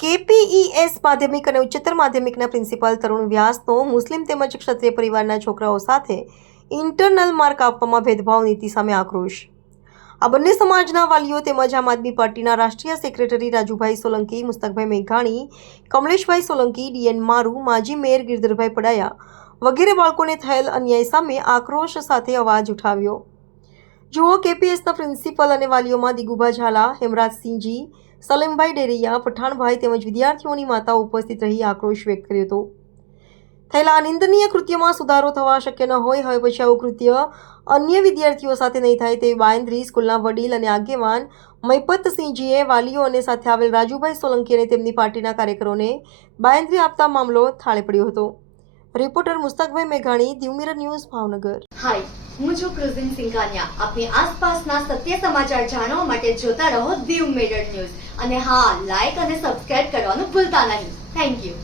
કેપીઈએસ માધ્યમિક અને ઉચ્ચતર માધ્યમિકના પ્રિન્સિપાલ તરુણ વ્યાસનો મુસ્લિમ તેમજ ક્ષત્રિય પરિવારના છોકરાઓ સાથે ઇન્ટરનલ માર્ક આપવામાં ભેદભાવ નીતિ સામે આક્રોશ. આ બંને સમાજના વાલીઓ તેમજ આમ આદમી પાર્ટીના રાષ્ટ્રીય સેક્રેટરી રાજુભાઈ સોલંકી, મુસ્તકભાઈ મેઘાણી, કમલેશભાઈ સોલંકી, ડીએન મારુ, માજી મેયર ગિરધરભાઈ પડાયા વગેરે બાળકોને થયેલ અન્યાય સામે આક્રોશ સાથે અવાજ ઉઠાવ્યો. જુઓ કેપીએસના પ્રિન્સિપલ અને વાલીઓમાં દિગુભા ઝાલા, હેમરાજસિંહજી સલેમભાઈ ડેરૈયા, પઠાણભાઈ તેમજ વિદ્યાર્થીઓની માતાઓ ઉપસ્થિત રહી આક્રોશ વ્યક્ત કર્યો હતો. થયેલા આ નિંદનીય કૃત્યમાં સુધારો થવા શક્ય ન હોય, હવે પછી આવું કૃત્ય અન્ય વિદ્યાર્થીઓ સાથે નહીં થાય તેવી બાંયધરી સ્કૂલના વડીલ અને આગેવાન મૈપતસિંહજીએ વાલીઓ અને સાથે આવેલ રાજુભાઈ સોલંકી અને તેમની પાર્ટીના કાર્યકરોને બાયંદ્રી આપતા મામલો થાળે પડ્યો હતો. રિપોર્ટર મુસ્તકભાઈ મેઘાણી the mirror news, Bhavnagar. Hi, હું છું ક્રુઝિન સિંઘાનિયા. આપની આસપાસના સત્ય સમાચાર જાણવા માટે જોતા રહો દીવ મેડર ન્યૂઝ. અને હા લાઈક અને સબસ્ક્રાઇબ કરવાનું ભૂલતા નહીં. Thank you